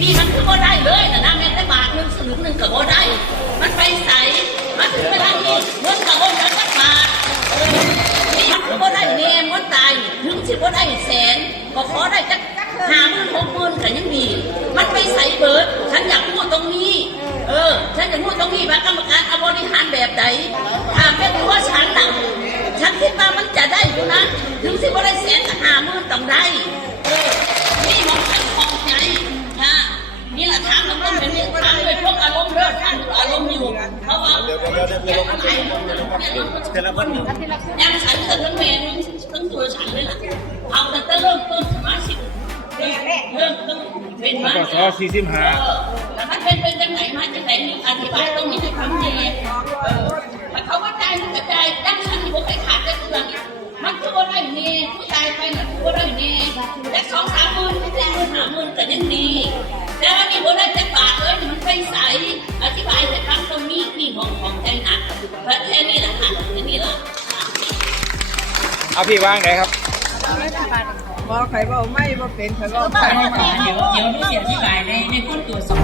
นี่มันคือบ่ได้เลยนะแม่แต่บาทนึงสลึงนึงก็บ่ได้มันไปใส่มาถึงเวลานี้เงินก็บ่ได้สักบาทนี่มันคือบ่ได้แน่มันตายถึงสิบ่ได้แสนก็ขอได้จัก50,000 60,000ก็ยังดีมันไปใส่เบิดฉันอยากพูดตรงนี้ฉันจะพูดตรงนี้ว่ากรรมการบริหารแบบใดถ้าเป็นตัวฉันน่ะฉันคิดว่ามันจะได้อยู่นะถึงสิบ่ได้แสนกับ50,000ต้องได้นี่มองฉันของใจนี่แหละทางมันต้องเป็นทางด้วยพวกอารมณ์เรื่องทางอารมณ์อยู่เพราะว่าแต่ละคนยังฉันเกิดทั้งเมนทั้งตัวฉันเลยล่ะเอาแต่เริ่มต้นสมาชิกเริ่มต้นเป็นมาแล้วมันเป็นจังไหนมาจังไหนมีอธิบายตรงนี้ให้ฟังแน่แต่เขาก็ใจมันกระจายดังฉันที่ผมไปขาดได้เรื่องมันคือว่าได้เน่ผู้ตายไปน่ะคือว่าได้เน่แต่2-3 หมื่น4-5 หมื่นก็ยังดีแต่ว่านี่ว่าได้แต่บาทเลยมันไปใส่อธิบายแต่คำตรงนี้ที่ของใจหนักแค่นี้แหละค่ะแค่นี้ละเอาพี่วางไหนครับบอกใครบอกไม่เป็นใครบอกเดี๋ยวไม่เสียอธิบายในคนตัวสอง